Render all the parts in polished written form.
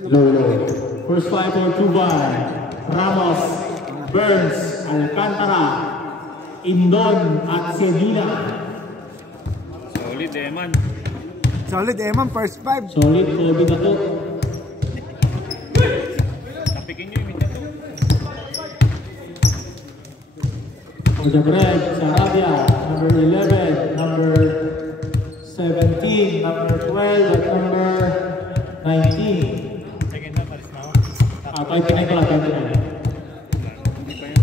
Low. First five for Tuban, Ramos, Burns, Alcantara, Indon at Sevilla. Solid Eman. Solid Eman, first five. Solid, COVID ako. Tapikin nyo yung minta to. Ojabred, Sarabia, number 11, number 17, number 12, at number 19. Second na, paris na ako. 29 ko lang, 29. Hindi pa yan.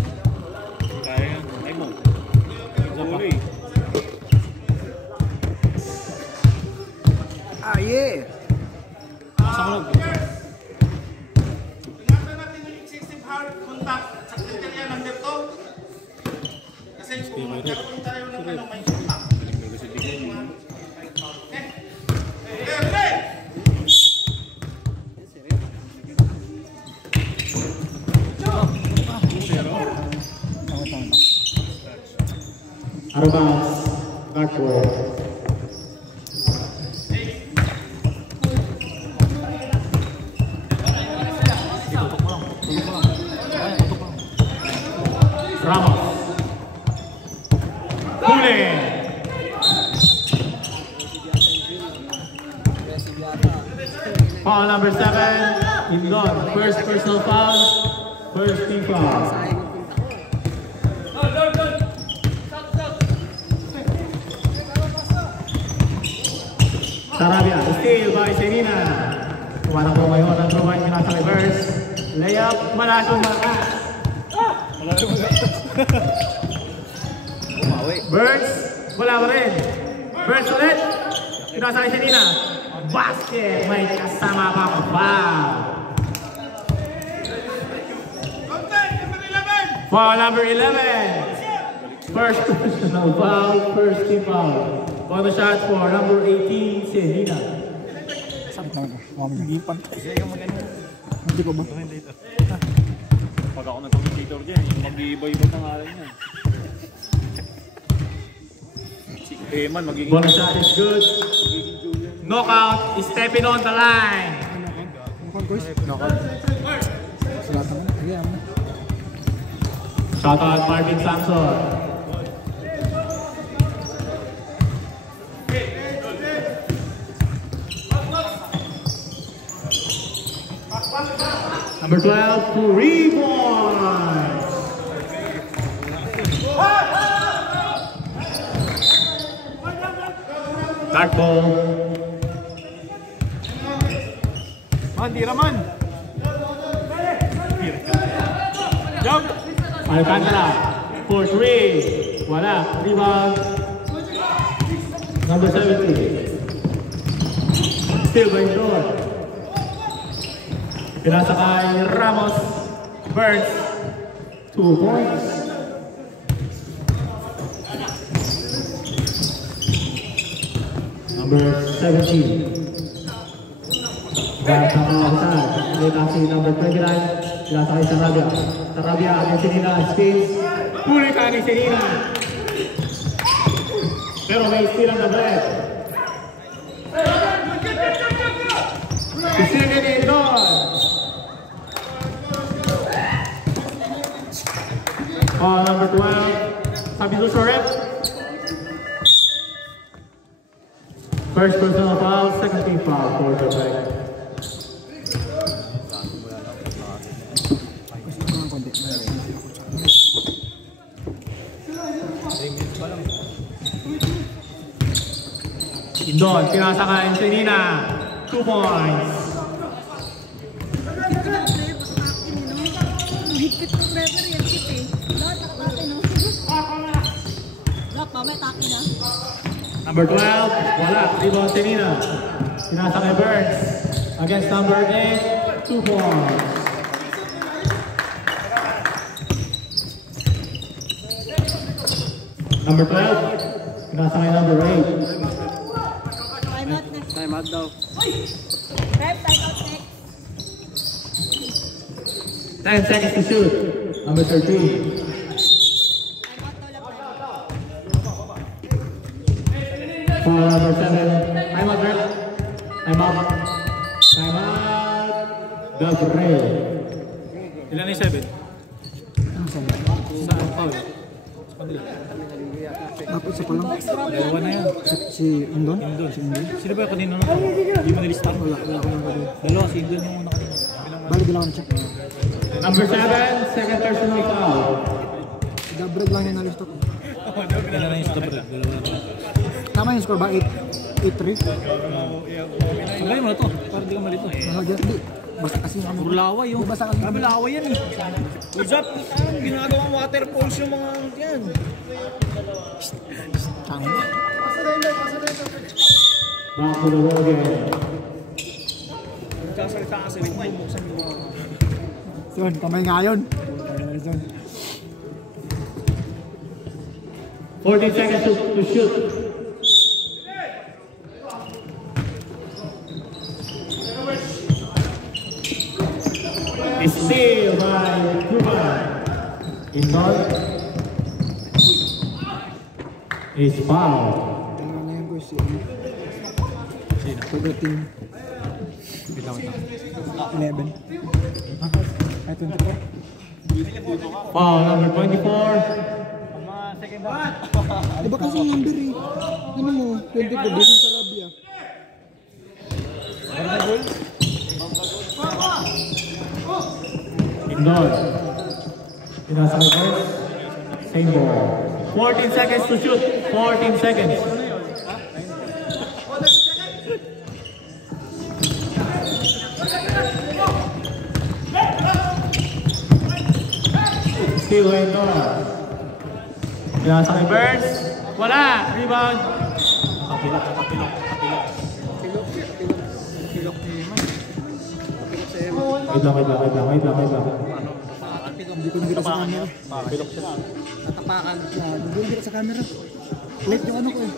Kaya yan. Ay mo. Huli. Ah, yeah. Masakulog. Ingatan natin yung excessive hard contact sa kriteria ng depto. Kasi kung magkaroon tayo ng may contact. Armas, Gakpo. Ramos. Huli. Foul number 7. Indon. First personal foul. First team foul. Sarabia, steal by Serena. Kumanang po kayo ng provide nila sa reverse. Layup, malasong malakas. Burns, wala pa rin. Burns ulit. Pinasa kay Serena. Basket, may kasama pa ko. Foul. Foul number 11. First personal foul, first team foul. Bonus shots for number 18, Serena. Sakit na ako. Hindi pa. Hindi pa ba? Pag ako nag-commentator dyan, mag-iiba-iba pangalan niya. Si Eman magiging... Bonus shot is good. Knockout is stepping on the line. Knockout, boys. Knockout. Salata mo. Ayan mo. Shout out Marvin Samson. Number 12 to rebound. Dark ball. Man, tira man. Jump. Alcantara for 3. Wala. Rebound. Number 70. Still by door. Pinasa kay Ramos. Burns. 2 points. Number 17. Pinasa kay number 29. Pinasa kay Sarabia. Sarabia against Serena. Spins. Puli ka ni Serena. Pero may steal ang break. Second and goal. Number 12. Sabi ko rep. First personal foul, second team foul for the break. Indon, pinasa kay Serena. 2 points. Higpit ng referee yan, higpit eh. Lahat nakapate, no? Lock, mamaya taki na. Number 12, wala. Rebound Serena. Pinasa kay Burns. Against number 8, 2 points. Number 12, pinasa kay number 8. Time out next. Time out daw. Rep, time out next. 10 seconds to shoot. Number 13. Time out daw lang. For number 7. Time out, Rep. Time Gabriel. Ilan na yung 7? Ano sabi? Saan foul? Sa kanila. Dapat isa pa lang. Dalawa na yan. Si Indon? Indon. Si Indon. Sino ba yung kanina na? Hindi mo nilista? Wala ko lang doon. Dalawa, si Indon yung una kanina. Balik lang ako check. Number 7, second personal foul. Si Gabriel lang yung nalista ko. Ilan na yung stop? Dalawa na. Tama yung score ba? 8-3? Magaling mo na to. Para di ka malito. Hindi. Basta kasi kami. Puro laway yun. Basta kasi. Grabe laway yan eh. Uzap, ginagawang water pools yung mga yan. Tangin. Back to the road again. Nagkasalita kasi rin mo. Buksan yung mga... Yun, kamay nga yun. 14 seconds to shoot. It's still by Cuban. Indon is foul. Kailangan na yan ko si pagdating 11. Ay, 24. Foul number 24. Diba kasi yung number eh? Ano mo? 24 dito sa Rabia. Indon. Pinasa ko first. Same ball. 14 seconds to shoot. 14 seconds. Still Indon. Pinasa kay Burns. Wala. Rebound. Kapilok. Wait lang. Hindi ko nakita sa camera. Kapilok siya. Hindi ko nakita sa camera. Late yung ano ko eh.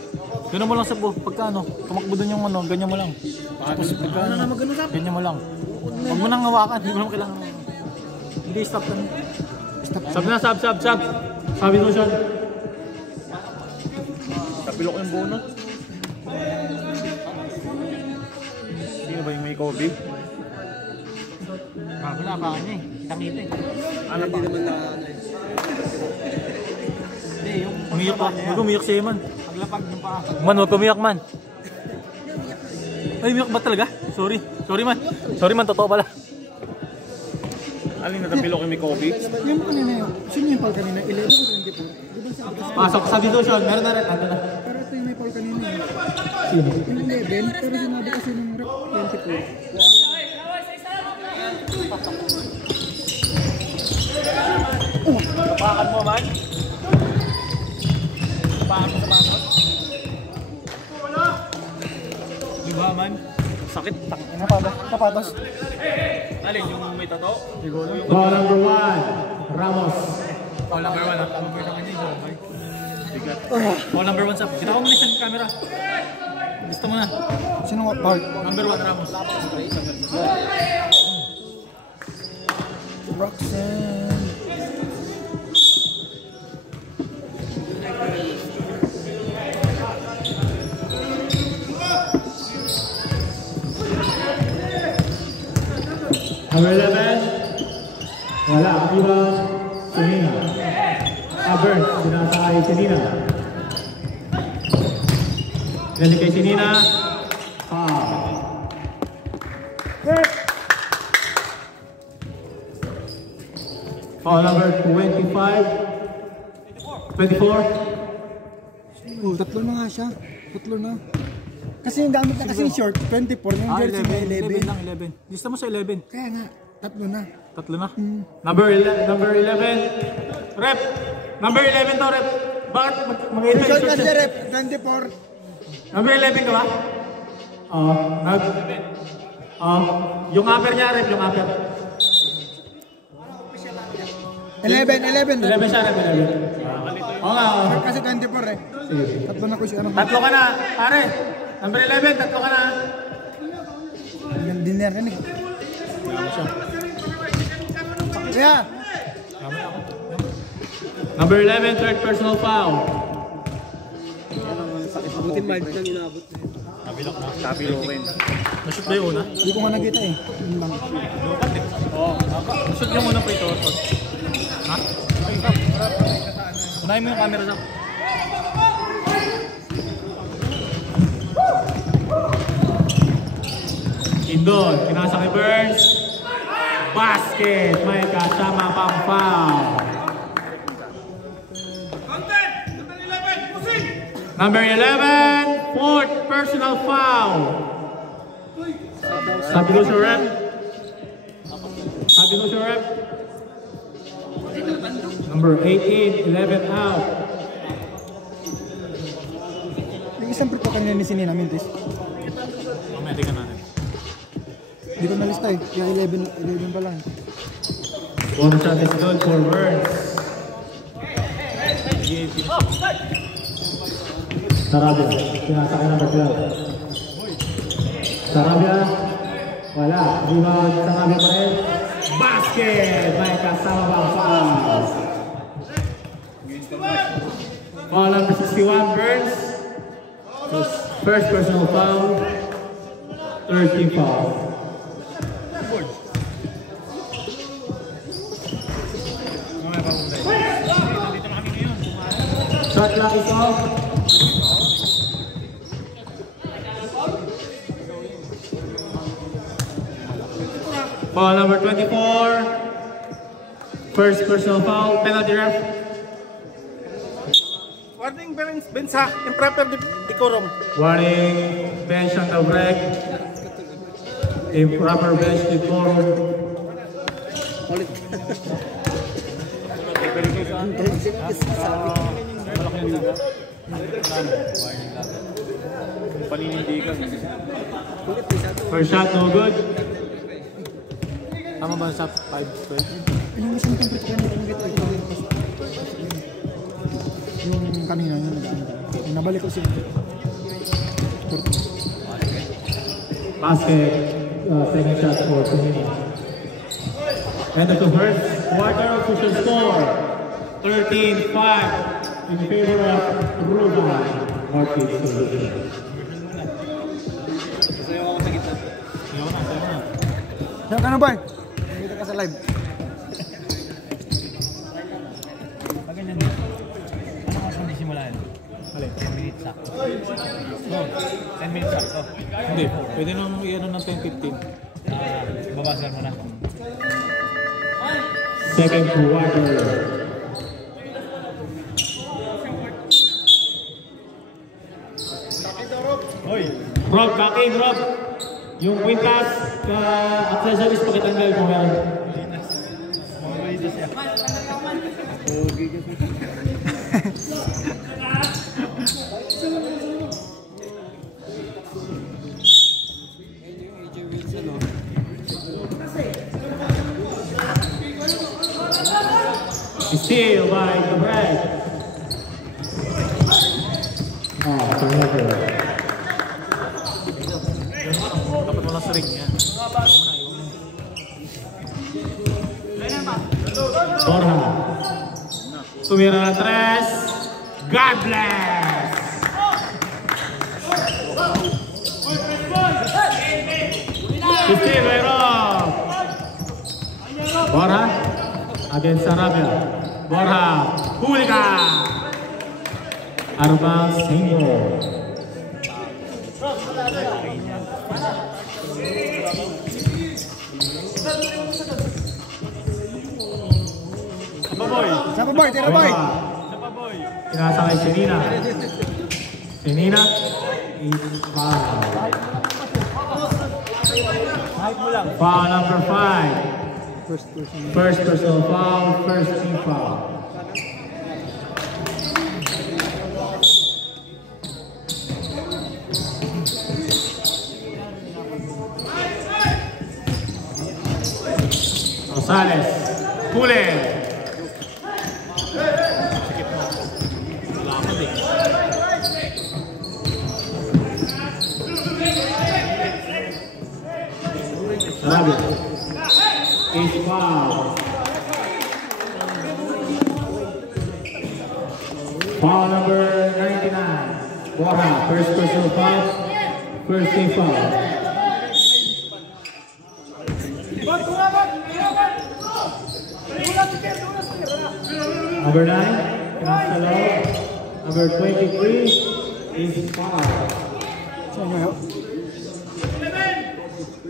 Gano'n mo lang sa buho. Pagka ano, tumakbo dun yung ano, ganyan mo lang. Tapos pagka ano, ganyan mo lang. Huwag mo nang hawakan, hindi mo naman kailangan. Hindi, stop lang. Sab na, sab. Sabi mo siya. Kapilok yung buo nun. Sino ba yung may COVID? Wala pa kanya eh. Kitang-kita eh. Ano ba? Umiyak pa. Huwag umiyak siya man. Paglapag ng paa. Man, huwag umiyak man. Ay, umiyak ba talaga? Sorry man, totoo pala. Alin na tapilok yung may COVID? Yung kanina yun. Sino yung pal kanina? 11 o 24? Di ba sabi kasi? Pasok sa substitution. Meron na rin. Ando na. Pero ito yung may pal kanina eh. Sino? Yung 11, pero sinabi kasi nung rep 24. Tapakan mo man. Tapakan mo sa bakot. Diba man? Sakit. Kapatos. Alin, yung may tato? Ball number 1. Ramos. Ball number 1 ha? Ball number 1 sab. Kita ko muna sa camera. Gusto mo na. Sino nga pal? Number 1 Ramos. Roxanne. Number 11. Wala. Rebound. Sinina. Burns. Sinasa kay Sinina. Ganyan kay Sinina. Foul number 25. 24. Oh, tatlo na nga siya. Tatlo na. Kasi yung gamit na kasi short, 24. Yung jersey na 11. lang, 11. Lista mo sa 11. Kaya nga, tatlo na. Tatlo na. Number 11. Rep. Number 11 to, Rep. Bakit mag-11 Short short kasi siya? rep, 24. Number 11 ka ba? Oo. Yung upper niya, Rep. Yung upper. 11 11 siya, Rep. 11. Oo nga. Short kasi 24 eh. Sige. Tatlo na ko siya. Tatlo ka na, pare. Number 11, tatlo ka na. Dinner yan eh. Kaya, Number 11, third personal foul. Sabi Copy Lowen. Nashoot ba yung una? Hindi ko nga nakita eh. Yun lang. Lukat eh. Oo. Nashoot yung unang free throw. Ha? Unahin mo yung camera sa. Indon, pinasa kay Burns. Basket, may kasama pang foul. Content! Content 11! Pusing! Number 11, fourth personal foul. Sabi Lucio rep. Sabi Lucio rep. Number 18, 11 out. Yung isang prito kanina ni Sinina Mintis. Mamaya, tingnan natin. Hindi ko nalista eh. Kaya 11 pa lang. One shot is good for Burns. Sarabia, pinasa kay number 12. Sarabia, wala. Rebound, Sarabia pa rin. Basket! May kasama pang foul. Foul number 61, Burns. First personal foul. 13 foul. Shot clock is off. Foul number 24. First personal foul, penalty ref. Warning bensa, improper decorum. Warning, bench on the break. Improper bench decorum. First shot, no good. Tama ba sa 5-12? Yung isang prito kanina yung gito. Yung kanina yung nag-ano. Yung nabalik ko siya. Basket, second shot for Tumini. End of the first quarter, official score 13-5 in favor of Ruben Ortiz Solution. Sayo ka na ba? Nakita ka sa live. Pag ganyan din. Ano mas hindi simulan? Alin? 10 minutes sakto. No, 10 minutes sakto. Hindi, pwede naman i-ano ng 10-15. Babasan mo na. Second quarter. Rob, back in, Rob. Yung quintas, accessories pakitanggal mo meron. Steal by the break. Turnover. Dapat walang string yan. Borja. Tumira ng tres. God bless! Steal by Rob. Borja. Against Sarabia. Borja. Huli ka! Arbang single. Sapa boy, tira boy. Pinasa kay Senina. Senina is foul. Foul number 5. First personal foul, first team foul. Rosales, Pulen. Sarabia is foul. Foul number 99. Borja, first personal foul, First team foul. Number 9, Cancelo. Number 23 is foul.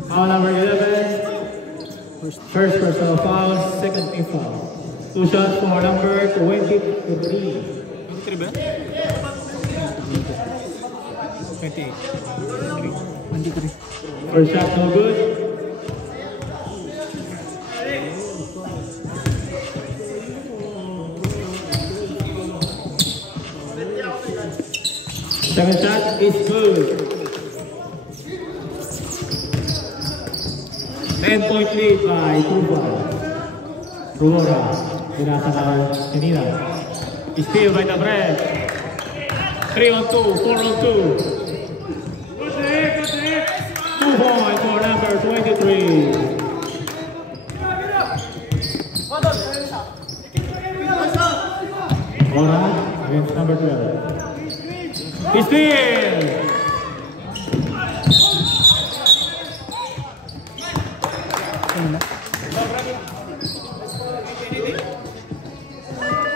Foul number 11. First personal foul, second team foul. 2 shots for number 23. 23 ba? 28. 23. First shot no good. Second shot is good. 10-point lead by Tuba. Rumora, binasa na kanina. Steal by the break. 3-on-2, 4-on-2. 2 points for number 23. Mora against number 12. Steal!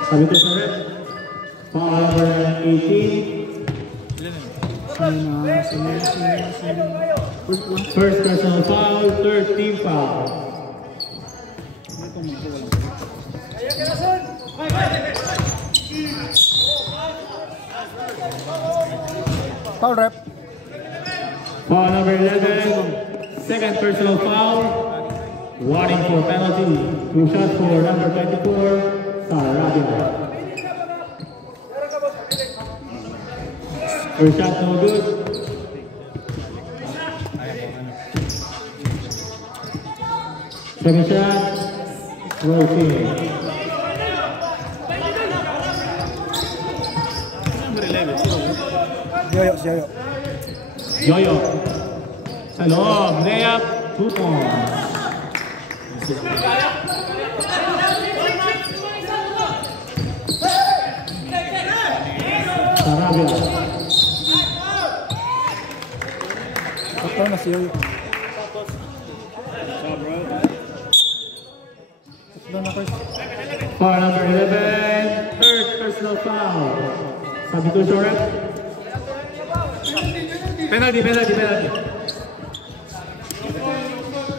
Sabi ko sa red. Foul number 18. First personal foul, third team foul. Foul rep. Foul number 11, second personal foul. Warning for penalty. 2 shots for number 24, Sarabia. First shot no good. Second shot, rotate. Yoyo, si Yoyo. Yoyo. Sa loob, layup, 2 points. Sarabia. Tatlo na si Yoyo. Tatlo na first. Foul number 11, third personal foul. Sabi ko, Shorep. Penalty.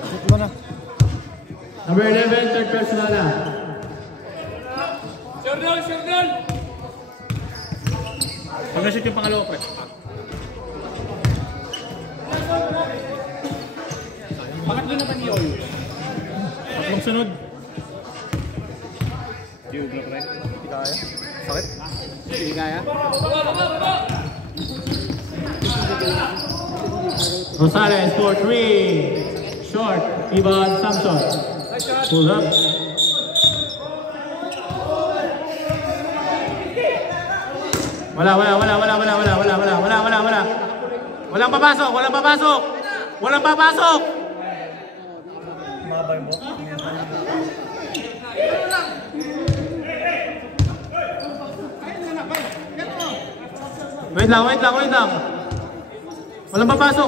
Tatlo na. Number 11, third personal na. Shordal! Pag na-shoot yung pangalawa, pre. Pangatlo na ba ni Yoyo? Tatlong sunod. Hindi kaya? Bakit? Hindi kaya? Rosales for 3. Short. Ivan Samson. Pull up. Wala. Walang papasok. Mabay mo. Wait lang. Walang papasok.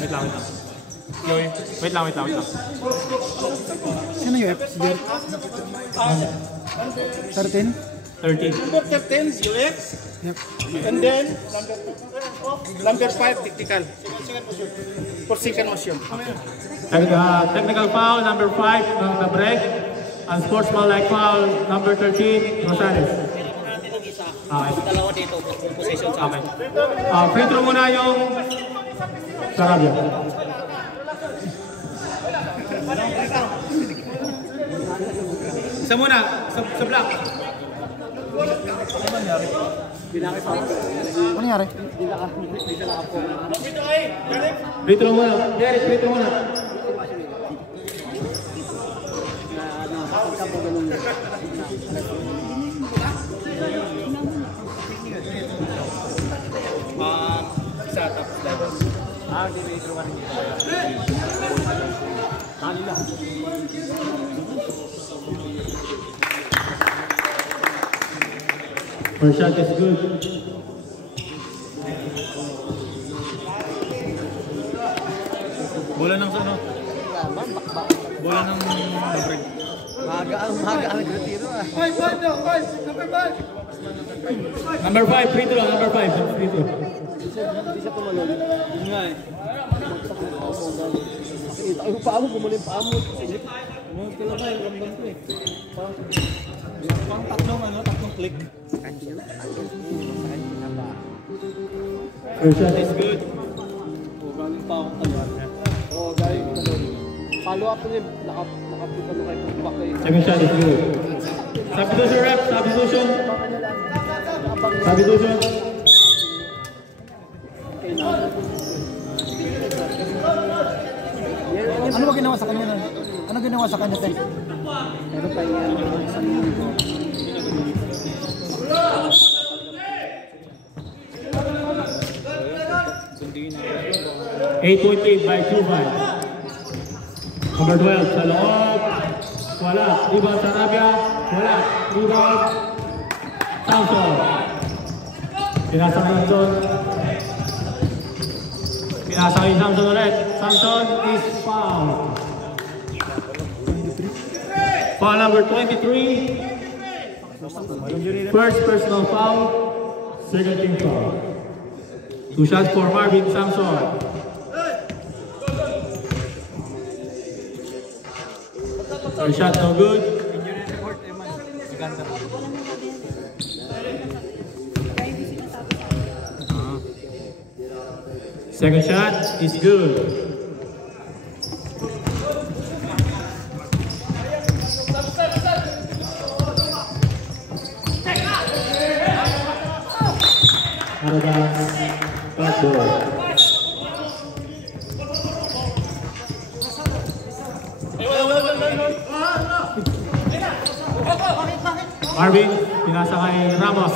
Wait lang. Sino yung F? Si Derek? 13? 13. Number 13, UX. Yep. And then, number 5, technical. For second motion. Technical foul, number 5, ng the break. Unsportsmanlike foul, number 13, Rosales. Okay. Dalawa dito, position sa Okay. Free throw muna yung Sarabia. Isa muna, sa block. Ano nangyari? Free throw muna. Derek, free throw muna. isa tapos level. Hindi may throw rin dito. Kanila. First shot is good. Bola ng ano? Bola ng break. Maga ang nagretiro ah. Number 5, free throw. Number 5, free throw. Hindi siya tumalon. Yun nga eh. Ang paa mo, bumuli yung paa mo. Ano ka lang yung ramdam ko eh. Pang tatlong click. First shot is good. Galing pa akong taluan niya. Oo, galing ko talon. Follow up niya, nakapunta mo kayo pag back kayo. Second shot is good. Substitution rep, substitution. Substitution. Ano ba ginawa sa kanya na? Ano ginawa sa kanya, Tay? Pero pa yan, isang minuto. 8.8 by 2-5. Number 12 sa loob. Wala. Rebound sa Arabia. Wala. Rebound. Samson. Pinasa kay Samson. Pinasa kay Samson ulit. Samson is foul. Foul number 23. First personal foul. Second team foul. 2 shots for Marvin Samson. Third shot no good. Second shot is good. Backboard. Marvin, pinasa kay Ramos.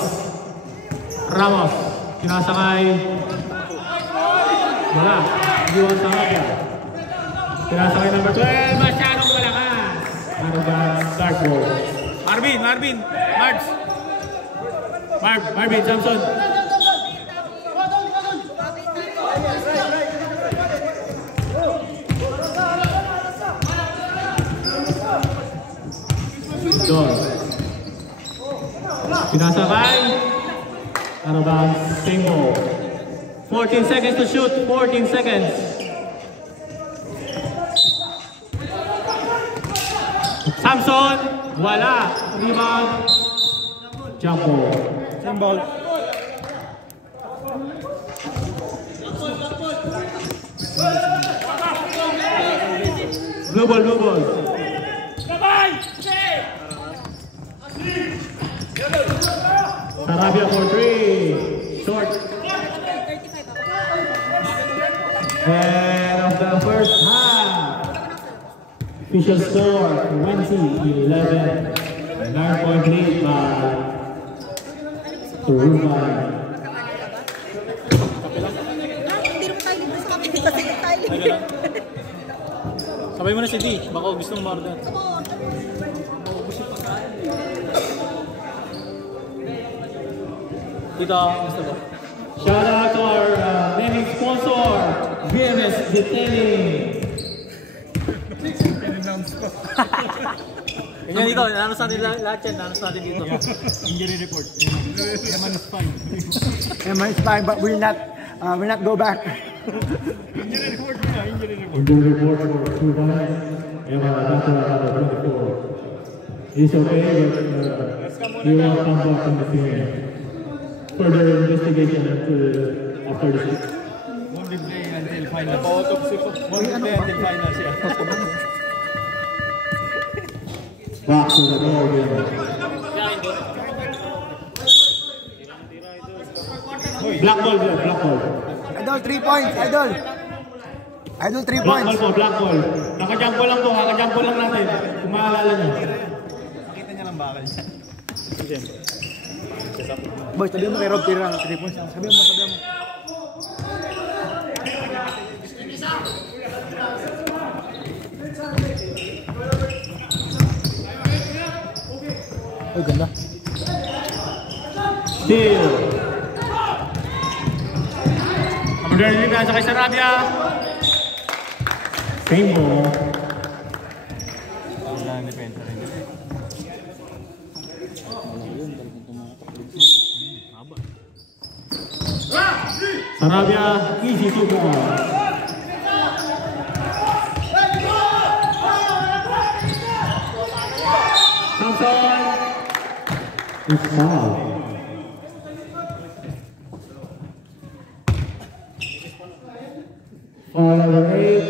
Ramos, pinasa kay... Wala, iwan sa Arabia. Pinasa kay number 12, masyadong malakas. Arrogance, dartboard. Marvin, Marvin, Samson. Don. Pinasa kay Arabang Singmo. 14 seconds to shoot. 14 seconds. Samson. Wala. Rebound. Jump ball. Same ball. Blue ball, blue ball. Sarabia for 3. Short. End of the first half. Official score 20-11. 9-point lead by Turumay. Hindi naman tayo dito sa kapit. Kasi tayo. Sabay mo na si D. Baka gusto mong ma-order. Dito, gusto ba? Shout out to our naming sponsor, BMS Detailing. Ganyan dito, nanos natin lahat yan. Nanos natin dito. Injury report. Yaman is fine. Yaman is fine, but we'll not go back. Injury report na, injury report. Injury report for 2-1. After 24. It's okay, but you will come back in the field. Further investigation after the season. Won't be playing until final. Autopsy po. Won't be playing until final siya. Back to the ball game. Black ball. Idol, 3 points, Idol. Idol, 3 Black points. ball po, black ball. Nakajump po lang to, nakajump po lang natin. Kung maalala nyo. Nakita niya lang bakal siya. Siyempre. Boy, sabihin mo kay Rob Tira, 3 points. Sabihin mo. Ay, ganda. Steal. Modern Liga kay Sarabia. Same ball. Wala ang depensa rin. Sarabia, easy to go. Thompson. It's foul. Foul number 8.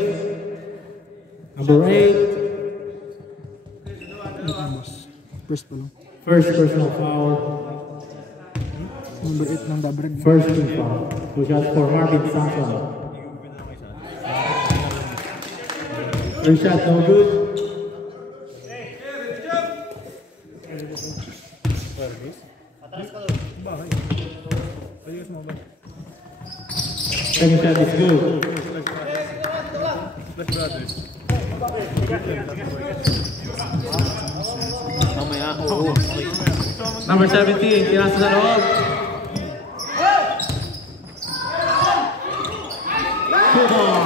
Number 8. First pa lang. First personal foul. Number 8 ng Dabreg. First team foul. 2 shots for Marvin Thompson. First shot, no good. Second shot is good. Mamaya, oo. Number 17, pinasa sa loob. Good ball.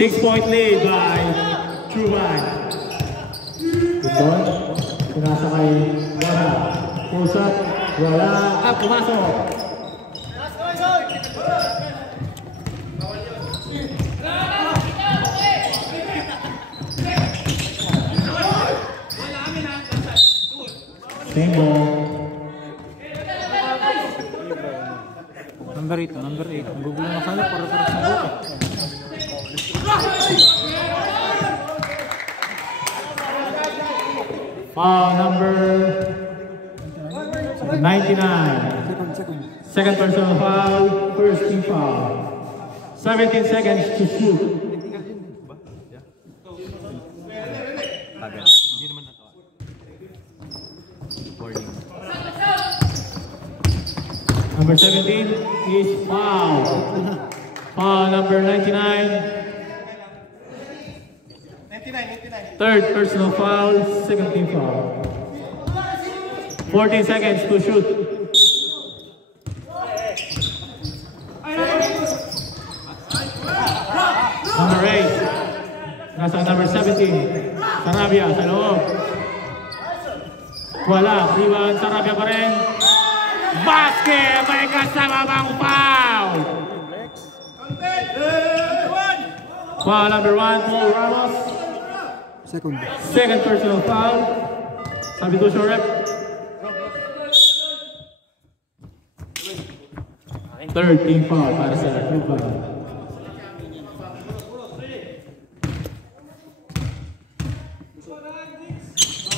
6-point lead by Truman. Good ball. Pinasa kay Wala. Pusat. Wala. Pumasok. Same ball. Number 8, number 8. Ang gugulo na kala para sa buka. Foul number 99. Second personal foul, first team foul. 17 seconds to shoot. Hindi naman natawa. Warning. Number 17 is foul. Foul number 99. 99. Third personal foul, second team foul. 14 seconds to shoot. Number 8. Nasa number 17. Sarabia sa loob. Wala. Rebound Sarabia pa rin. Basket! May kasama bang foul? Foul number 1, Paul Ramos. Second personal foul. Sabi ko siya rep. Third team foul para sa Truman.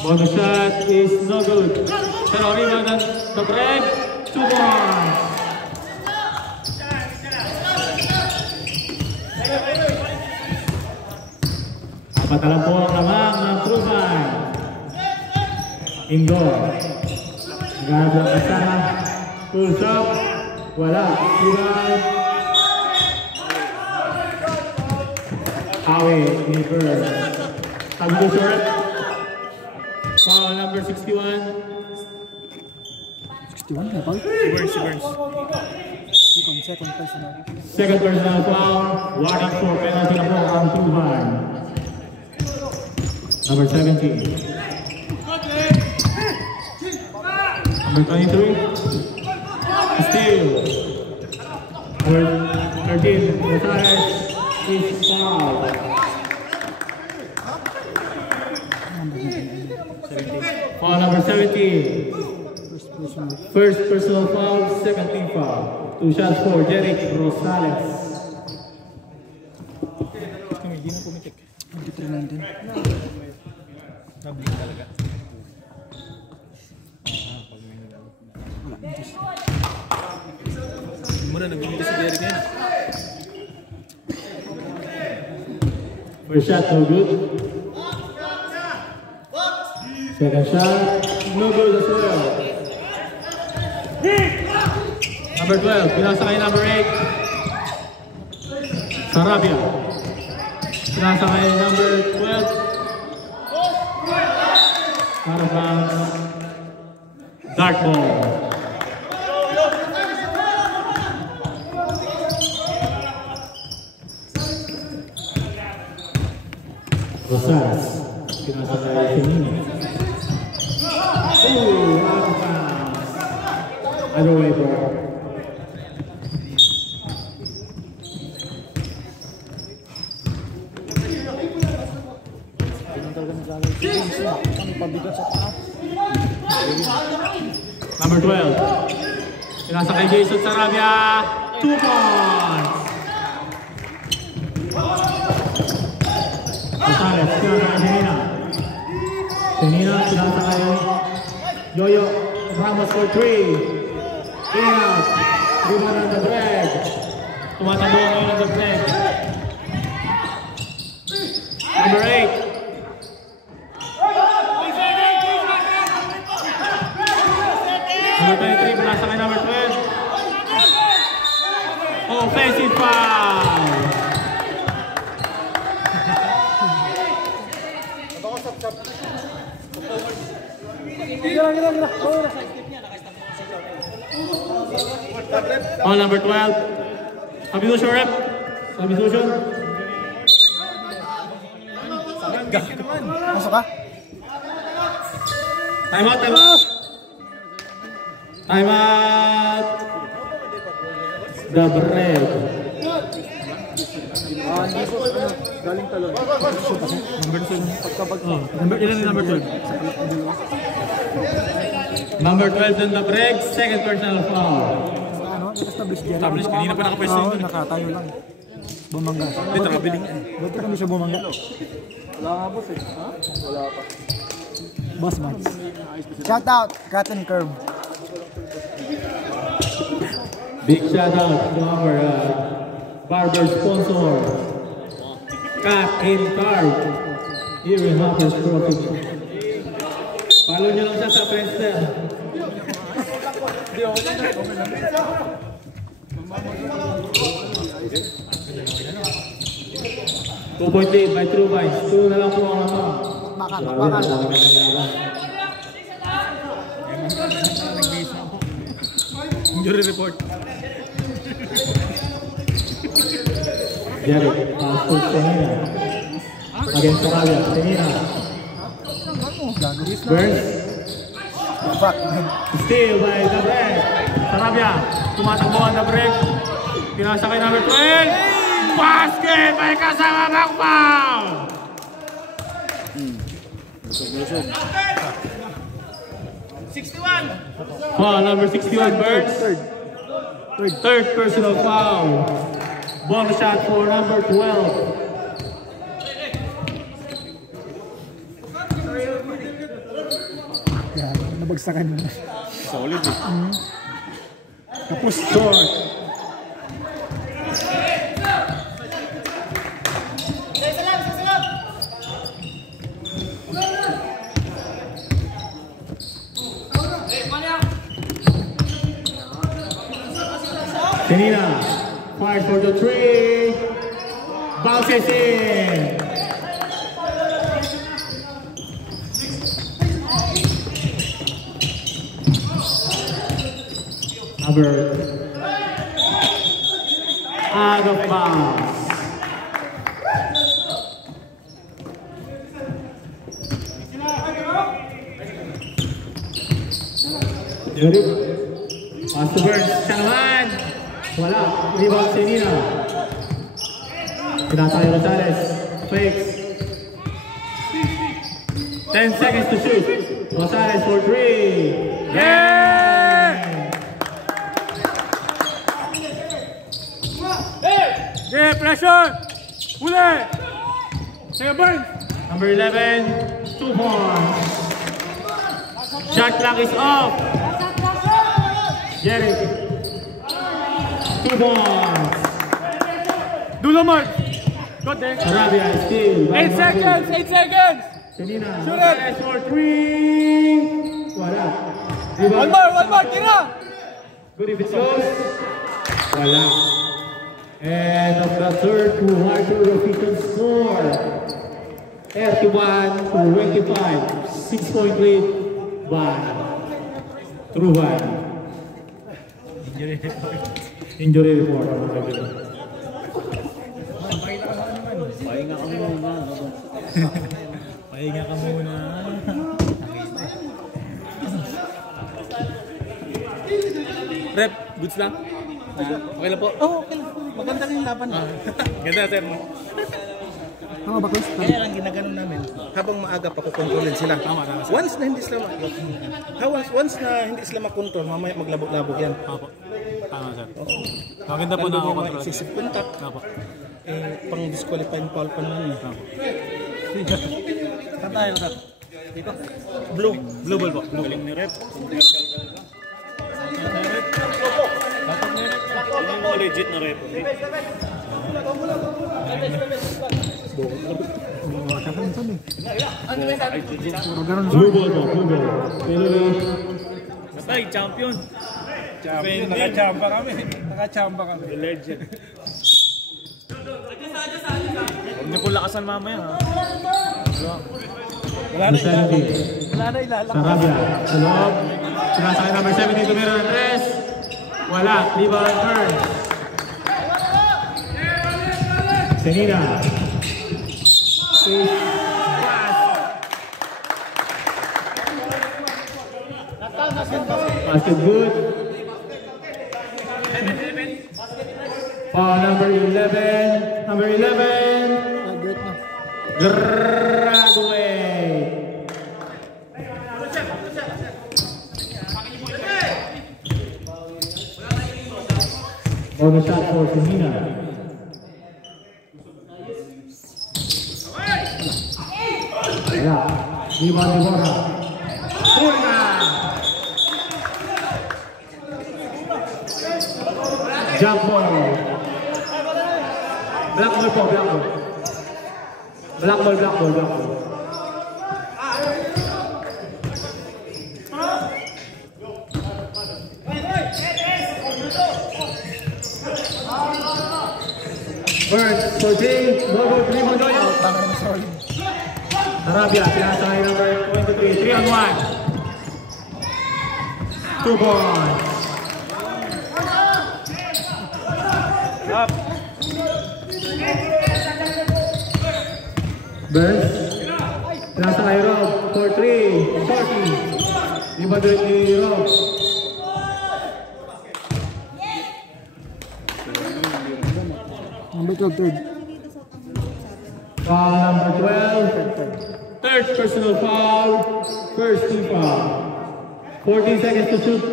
Bonus shot is no good. Pero rebound ng Dabreg. 2 points. Apat na lang po ang lamang ng Truman. Indoor. Naghahanap ng kasama. Pull up. Wala. Rebound. Awe. Never. Sabi ko short. Foul number 61. 61 na foul? Si Burns. Second personal. Second personal foul. Warning for penalty na po ang Truman. Number 17. Number 23. Steal. Number 13. Rosales is foul. Foul number 17. First personal foul, second team foul. 2 shots for Derek Rosales. Hindi na pumitik. 23-19. Nabling talaga. Hindi mo na nag-umitis si Derek ngayon. First shot, no good. Second shot, no good as well. Number 12, pinasa kay number 8. Sarabia. Pinasa kay number 12. Out of bounds. Dark ball. Rosales. Pinasakay Fenini. Ooh, out of bounds. Other way ball. Number 12. Pinasakay Jason Sarabia. 2 points. Rosales, pinasakay Tenina. Tenina, pinasakay Yoyo Ramos for 3. In out. Rebound on the drag. Tumatakbo ngayon on the drag. Number 8. Number 23, pinasakay number 12. Offensive foul. Oh, number 12. Substitution rep. Substitution. Masuk ka? Time out, time out. Time out. The break. Galing talon. Number 12. Ilan yung number 12? Number 12 on the break. Second personal foul. Ano? Establish dyan. Establish, kanina pa nakapwesto Oo, yun. nakatayo lang. Bumangga. Hindi, traveling. Ba't kami siya bumangga? Wala nga boss eh. Ha? Wala pa. Boss Mats. Shout out, Cut and Curve. Big shout out to our barber sponsor, Cut and Curve. Here in Hoppers Trophy. Follow nyo lang siya sa Friendster. Two-point lead by True Vines. 2 na lang po ang ano. Bakal. Injury report. Jerry, pass to Tenina. Against Sarabia, Tenina. Burns. Fuck. Steal by the break. Sarabia, tumatakbo on the break. Pinasakay number 12. Basket! May kasama Bakbaw! Lusog. 61. Foul number 61, Burns. Third personal foul. Bonus shot for number 12. Yeah, nabagsakan mo. Solid eh. Tapos Short. Tenina fires for the 3. Bounces in. Number out of bounds. Derek. Pass to Burns. Siya naman. Wala. Rebound si Nina. Pinasakay Rosales. Fakes. 10 seconds to shoot. Rosales for 3. Yeah! Yeah, pressure! Huli! Sige, Burns! Number 11, 2 points. Shot clock is off. Jerry. 2 points. Dulo, Mark! Go there! Sarabia is still. 8 seconds! 8 seconds! Selena. Shoot it! Rosales for 3. Wala. One more! Tira! Good if it goes. Wala. And of the third to Arthur Official score. 31-25. 6-point lead by Truban. Injury report. Pahinga ka muna. Pahinga ka muna. Rep, goods lang? Okay lang po? Oo, okay lang. Maganda rin yung laban. Ganda, sir. Tama ba, Chris? Kaya lang ginaganon namin, habang maaga pa kukontrolin sila. Tama. Once na hindi sila makontrol, mamaya maglabog-labog yan. Opo. Tama, sir. Maganda po na ako control. Excessive contact, Opo. pang disqualifying foul pa naman. Saan tayo, sir? Dito? Blue. Blue ball po. Blue ball. Ni rep. Hindi mo legit na rep. Blue ball po, blue ball. Basta, champion. Nakachamba kami. The legend. Huwag niyo po lakasan mamaya, ha? Wala na ilalak. Sarabia. Sa loob. Sinasakay number 70 tumira ng 3. Wala. Rebound turn. Senina. Basket good. Number 11. Number 11. Graduate. Bonus shot for Senina. Wala. Rebound ni Borja. Jump ball. Black ball po, black ball. Black ball. Burns, 14, double 3 mo doon. Sarabia, sinasakay number 23, 3 on 1. 2 points. Up. Burns, sinasakay Rob, 4-3, 40. Di ba doon ni Rob? Number 12, third. Foul number 12. Third personal foul. First team foul. 14 seconds to shoot.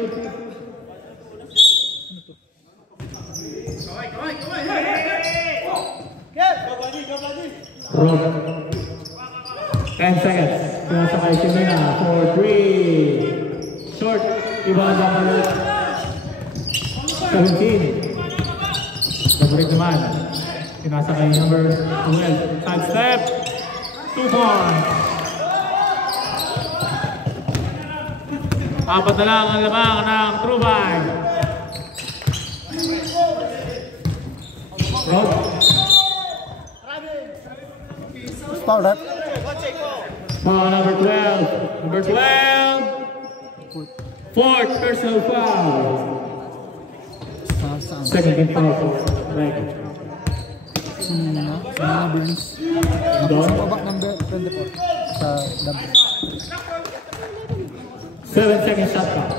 Rob. 10 seconds. Sinasakay si Mina for 3. Short. Rebound number 17. Nabalik naman. Sinasakay number 12. Side step. 2 points. Apat na lang ang lamang ng Truban. Rob. Foul, rep. Foul number 12. Number 12. Fourth personal foul. Second team foul. Right. Senina Burns. Doon. Babak number 24 sa double. 7 seconds shot clock.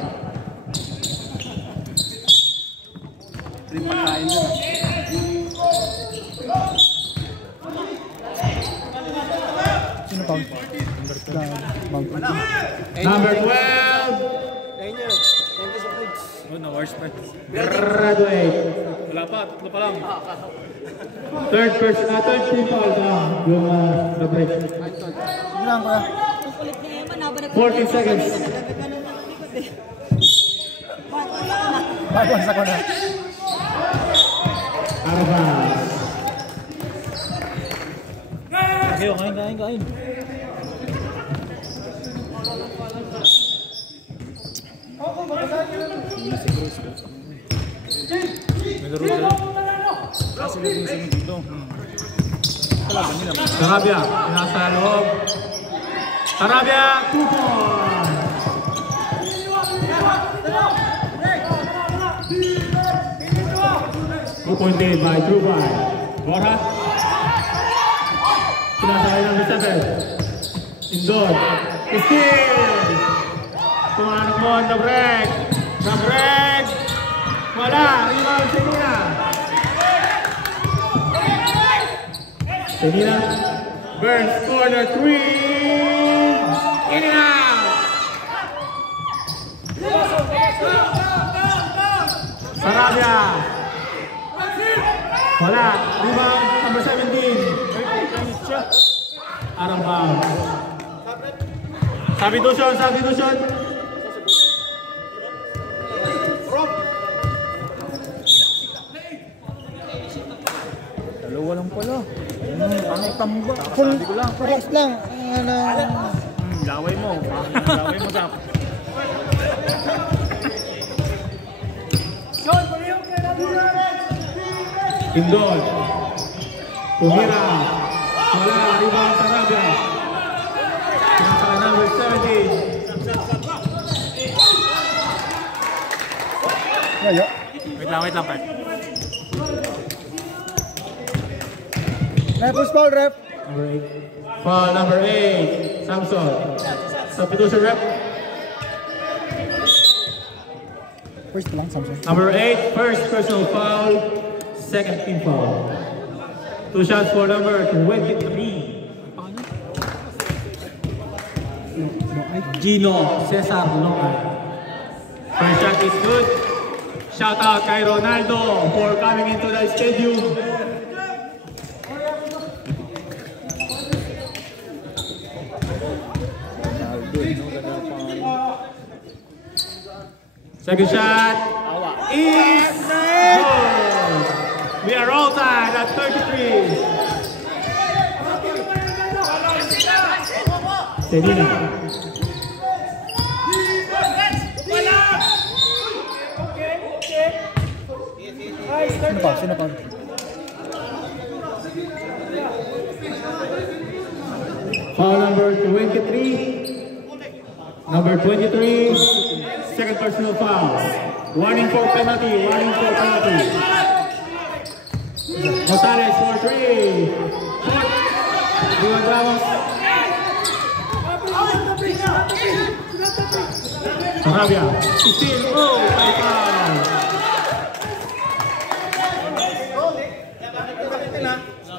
Sino foul? Number 12. Oh, na worst pa. Graduate. Wala pa, tatlo pa lang. Third team foul down. Yung break. Bilang ko ya. Ang kulit niya yun, manaba na 14 seconds. Bago sa kona. Arabas. Kayo, kain. Nagaro sila. Kasi naging sunod dito. Kalaban nila. Sarabia, pinasa loob. Sarabia, 2 points. 2-point lead by Trubay. Borja. Pinasakay number 7. Indon. Steal! Tumanak mo on the break. The break. Wala. Rebound Senina. Senina. Burns corner 3. In and out. Sarabia. Wala. Rebound number 17. Arang bound. Substitution. Dalawa lang pala. Ang tamba. Full cross lang. Laway mo. Laway mo sa... Indon. Pumira. Wala. Rebound Sarabia. Pinasaka number 17. Yayo. Wait lang, Pat. Ref, push foul, ref. Number 8. Foul number 8. Samson. Substitution rep. First lang, Samson. Number 8. First personal foul. Second team foul. 2 shots for number 23. Gino Cesar Longan. First shot is good. Shout out kay Ronaldo for coming into the stadium. Second shot is good. We are all tied at 33. Senina. Sino pa? Foul number 23. Number 23. Second personal foul. Warning for penalty. Gonzalez for 3. Iwan Ramos. Sarabia. Still. Oh, my foul.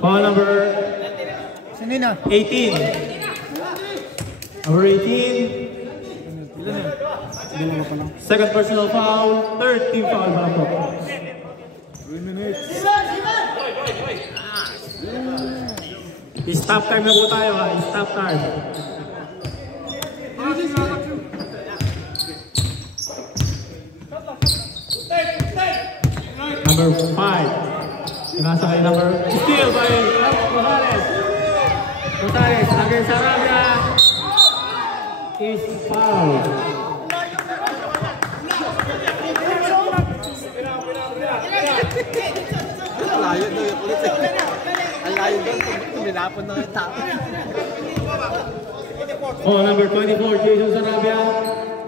Foul number Senina. 18. Number 18. Dalawa pa lang. Second personal foul. Third team foul. 3 minutes. Stop time na po tayo ha. Stop time. Number 5. Pinasa kay number. Steal by Gonzalez. Gonzalez against Sarabia. Is fouled. Layo daw yung ulit eh. Ang layo daw, tuminapon na yung tao. Oh, number 24, Jason Sarabia.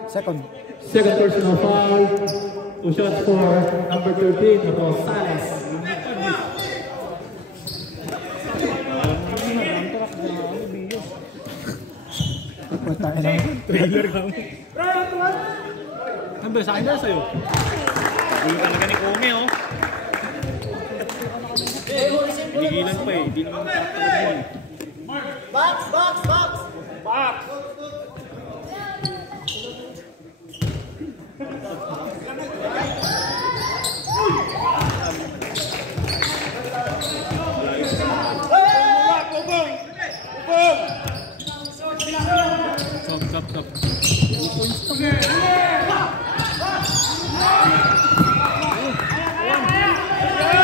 Second. Second personal foul. 2 shots for number 13, Rosales. Trailer lang. Ano ba, sa akin na sa'yo? Hindi talaga ni Kome, oh. Pinigilan pa eh. Hindi naman nakakalaman. Box! Stop.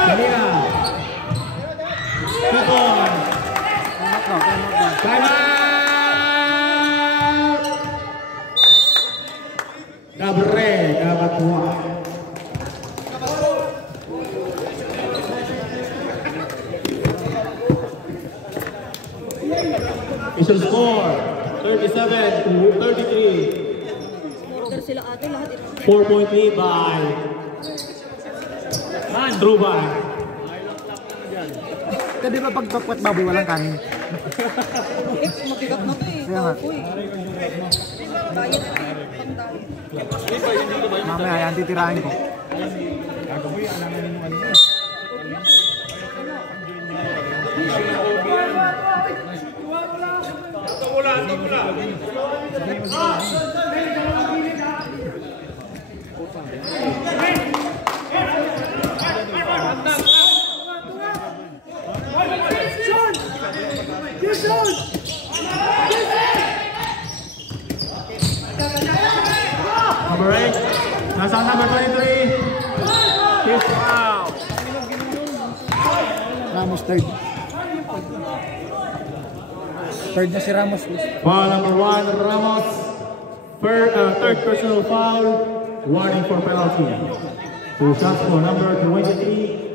Kanina. 2 points. Time out! Gabre, Gabatua. Official score, 37-33. 47-33. Order sila ate lahat ito. 4-point lead by Truban. Kasi di ba pag Tokwa't Baboy walang kanin? Mabigat na to eh. Kaya nga. Tofu eh. Diet na eh. Pang diet. Mamaya yan, titirahin ko. Number 8. Nasa number 23. Fifth foul. Ramos third. Third na si Ramos. Foul number 1, Ramos. Third personal foul. Warning for penalty. 2 shots for number 23.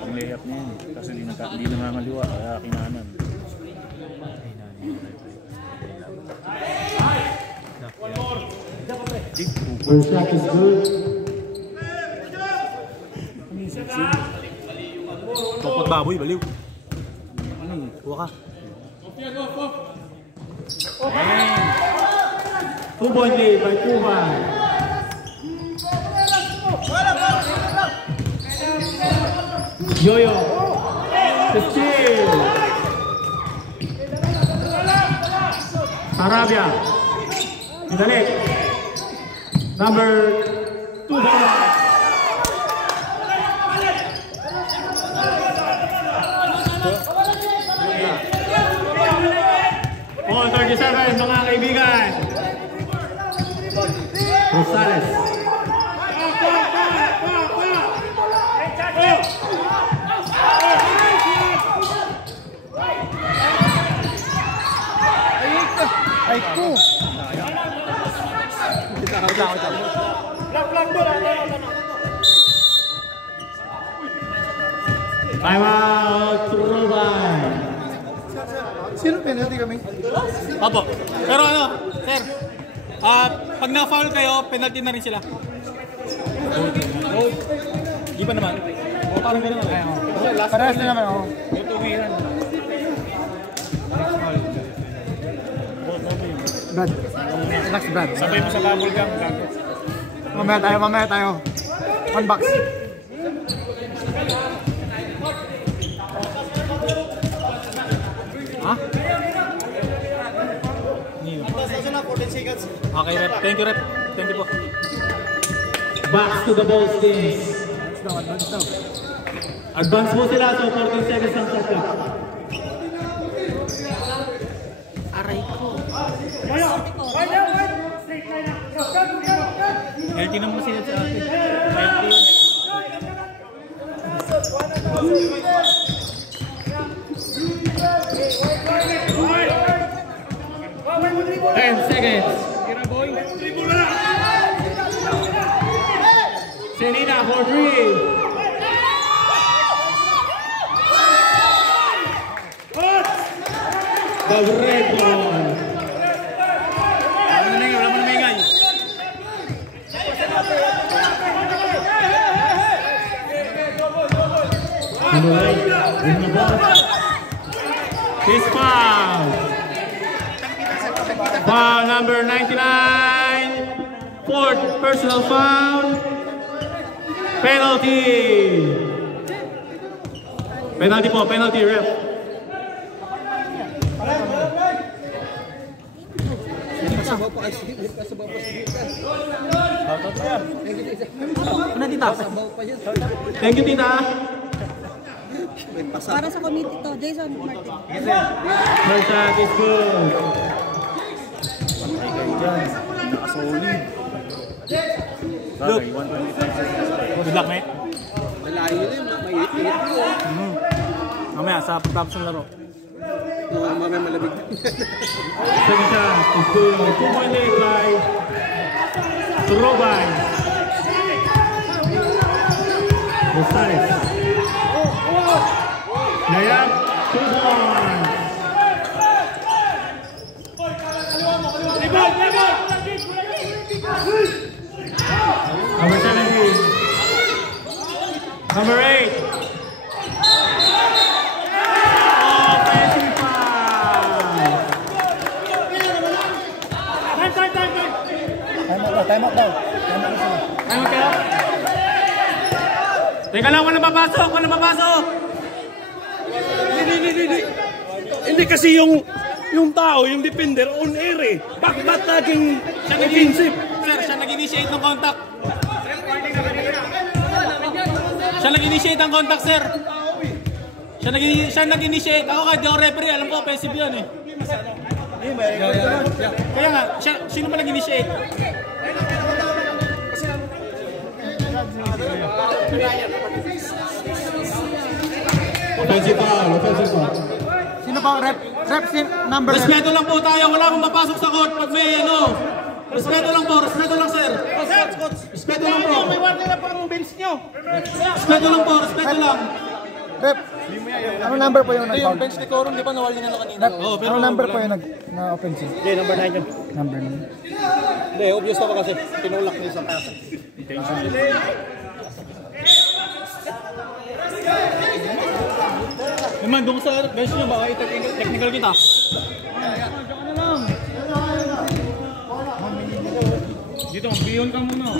Ang layup niya yun. Kasi hindi namamaliwa. Kaya kinahanan. First shot is good. Tokwa't Baboy, baliw. Kuha ka. 2-point lead by Truban. Yoyo. The steal. Sarabia. Idalik. Number 2 ball. On 37 mga kaibigan. Rosales. Ay ko! Time out, Truban. Sino penalty kami? Opo. Pero ano, sir, pag na-foul kayo, penalty na rin sila. Di ba naman? O parang gano'n na kayo. Parehas na naman ako. Brad. Relax, Brad. Sabay mo sa bubble gum. Mamaya tayo. One box. Ha? Okay, rep. Thank you, rep. Thank you po. Back to the ball sticks. Advance mo sila, so 14 seconds ang shot clock. Aray ko. Healthy naman sila sa atin. Healthy. 10 seconds. Selena for 3. The red ball. Wala mo na maingay. Number 8 in the ball. His foul. Foul number 99. Fourth personal foul. Penalty. Penalty po, penalty ref. Ano tita? Thank you, tita. Para sa committee to, Jason Martin. First shot is good. Nakasolid. Bagay, 125. Good luck, mate. Malayo na yun, maiit-iit ko. Mamaya, sa pagtapos ng laro. Mamaya malamig. Second shot is good. 2-point lead by Truban. Rosales. Layup. Number 17. Number 8. Offensive foul. Time out daw. Ano kayo? Teka lang, walang papasok! Walang papasok! Hindi kasi yung tao, yung defender, on air eh. Ba't naging offensive? Sir, siya nag-initiate ng contact. Siya nag-initiate ng contact, sir. Siya nag-initiate. Ako kahit di ako referee, alam ko offensive yun eh. Kaya nga, sino ba nag-initiate? Offensive foul. Offensive foul. Sino ba rep number? Respeto lang po tayo. Wala akong mapasok sa court pag may ano. Respeto lang po. Respeto lang, sir. Respeto lang po. May warning na pang bench nyo. Respeto lang po. Respeto lang. Rep. Anong number po yung nag-foul? Yung bench ni Coron, di ba nawali na kanina? Rep, anong number po yung na-offensive? Hindi, number 9 yun. Number 9. Hindi, obvious na ba kasi tinulak niya sa taas. Naman, doon sa bench nyo, baka technical kita. Dito, bihon ka muna.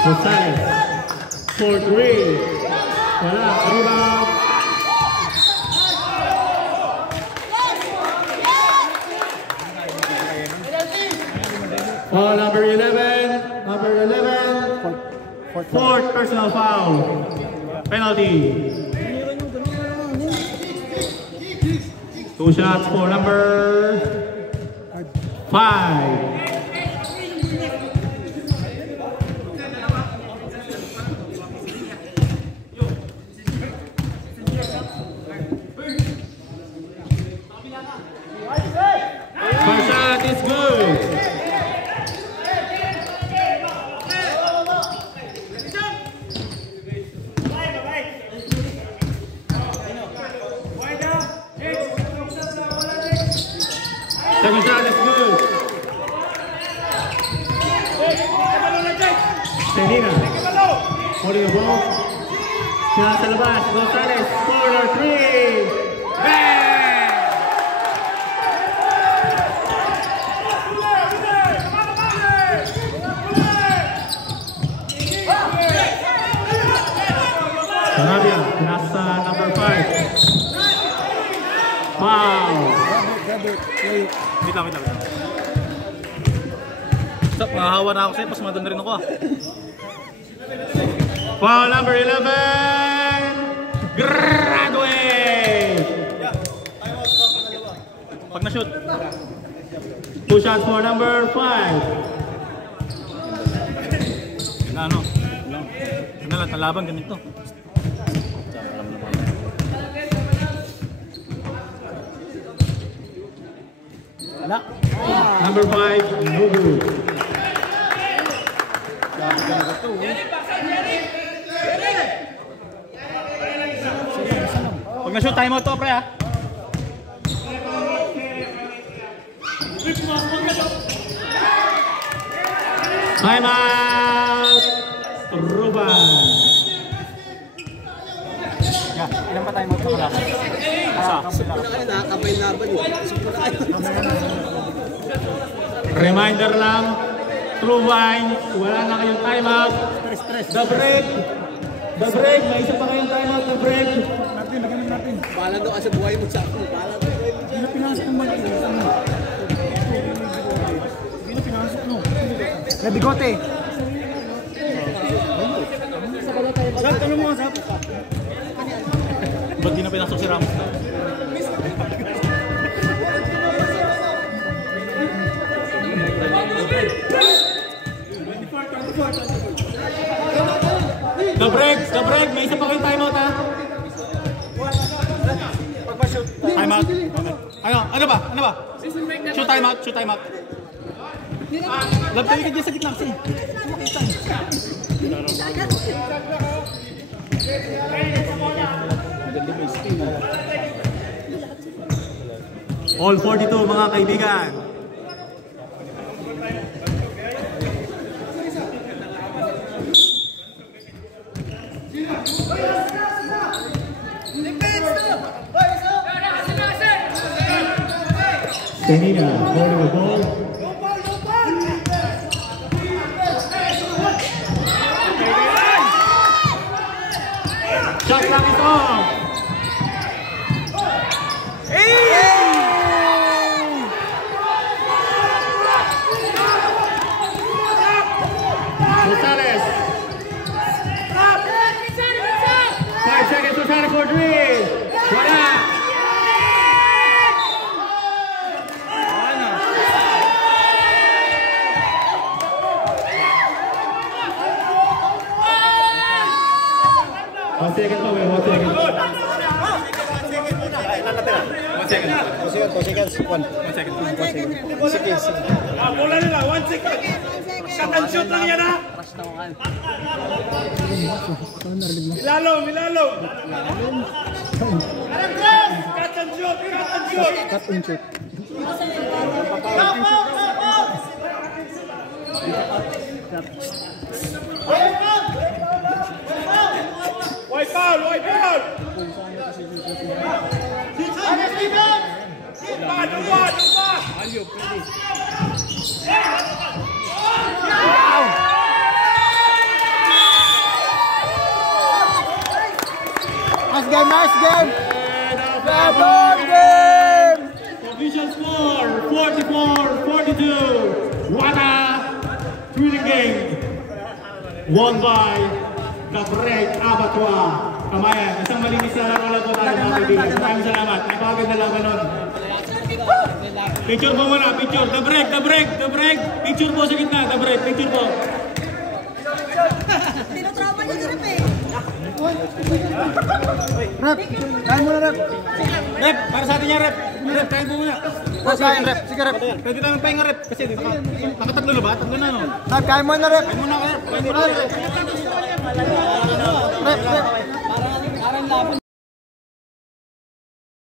Gonzalez. 4-3. Wala. Rebound. Foul number 11. Number 11. Fourth personal foul. Penalty. 2 shots for number 5. First shot is good. Second shot is good. Selena. Holding the ball. Nasa labas. Gonzalez. Corner 3. Bang! Sarabia. Nasa number 5. Wow. Wait lang. Stop, mahahawa na ako sa'yo, pas madun na rin ako ah. Foul number 11. Graduate. Pag na-shoot. 2 shots for number 5. Na ano? Nalaban ganito. Wala. Number 5, no good. Pag na-shoot, timeout to, pre ah. Timeout. Ruban. Ilan pa timeout sa kalaban? Reminder lang, True Wine, wala na kayong timeout. The break, may isa pa kayong timeout, the break. Bahala daw kasi buhay mo sa ako. Bahala daw. Hindi na pinasok ng mali. Hindi na pinasok no. Bigote. Saan, tanong mo sa ako ka? Ba't di na pinasok si Ramos? The break, may isa pa kayong timeout ha. Timeout. Ano ba? Shoot timeout. Lab tayo ka dyan sa gitna kasi. All 42 mga kaibigan. Stenina holding the ball. Shot clock is off. Gonzalez. 5 seconds to try for three. Wala. One second pa, 1 second. 2 seconds. 1 second. Sige. Bola nila, 1 second. Shot and shoot lang yan ha. Milalong. Cut and shoot. Cut and shoot. Wipe out. Dumpa. Nice game. Good game. Official score 44-42. Wata through the game. Won by Gabriel Abatwa. Kamayan, isang malinis na lang po tayo mga kaibigan. Maraming salamat. Napakaganda lang ganun. Picture po muna, picture. The break. Picture po sa gitna, the break. Picture po. Tinotrauma niya na eh. Rep, kain muna rep. Rep, para sa atin yan rep. Rep, kain mo muna. Kain rep, sige rep. Pwede namin pahinga rep. Kasi nakatatlo na ba? Tatlo na no? Rep, kain muna rep. Kain muna rep. Rep.